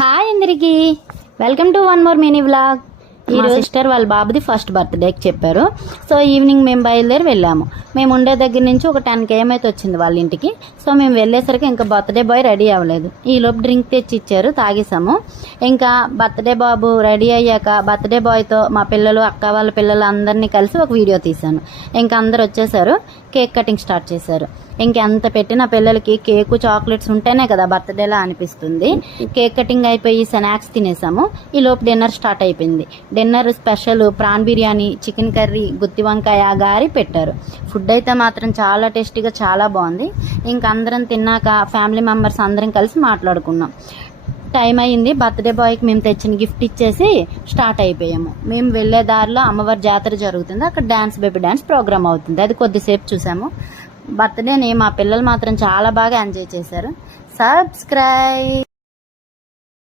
Hi అందరికి, welcome to one more mini vlog. మా sister వాళ్ళ బాబుది ఫస్ట్ బర్త్డేకి చెప్పారు. సో ఈవినింగ్ మేము బయలుదేరి వెళ్ళాము. మేము ఉండే దగ్గర నుంచి ఒక 10 km అయితే వచ్చింది వాళ్ళ ఇంటికి. సో మేము వెళ్ళేసరికి ఇంకా బర్త్డే బాయ్ రెడీ అవ్వలేదు. ఈలోపు డ్రింక్ తెచ్చి ఇచ్చారు, తాగేసాము. ఇంకా బర్త్డే బాబు రెడీ అయ్యాక బర్త్డే బాయ్తో మా పిల్లలు, అక్క వాళ్ళ పిల్లలు అందరినీ కలిసి ఒక వీడియో తీశాను. ఇంకా అందరు వచ్చేసారు, కేక్ కటింగ్ స్టార్ట్ చేశారు. ఇంకెంత పెట్టిన పిల్లలకి కేకు, చాక్లెట్స్ ఉంటేనే కదా బర్త్డేలా అనిపిస్తుంది. కేక్ కటింగ్ అయిపోయి స్నాక్స్ తినేసాము. ఈలోపు డిన్నర్ స్టార్ట్ అయిపోయింది. Dinner special prawn biryani, chicken curry, గుత్తి వంకాయ గారి పెట్టారు. ఫుడ్ అయితే మాత్రం చాలా టేస్టీగా చాలా బాగుంది. ఇంక అందరం తిన్నాక ఫ్యామిలీ మెంబర్స్ అందరం కలిసి మాట్లాడుకున్నాం. టైం అయింది. బర్త్డే బాయ్కి మేము తెచ్చిన గిఫ్ట్ ఇచ్చేసి స్టార్ట్ అయిపోయాము. మేము వెళ్ళే దారిలో అమ్మవారి జాతర జరుగుతుంది. అక్కడ బేబీ డ్యాన్స్ ప్రోగ్రామ్ అవుతుంది. అది కొద్దిసేపు చూసాము. బర్త్డేని మా పిల్లలు మాత్రం చాలా బాగా ఎంజాయ్ చేశారు. సబ్స్క్రైబ్.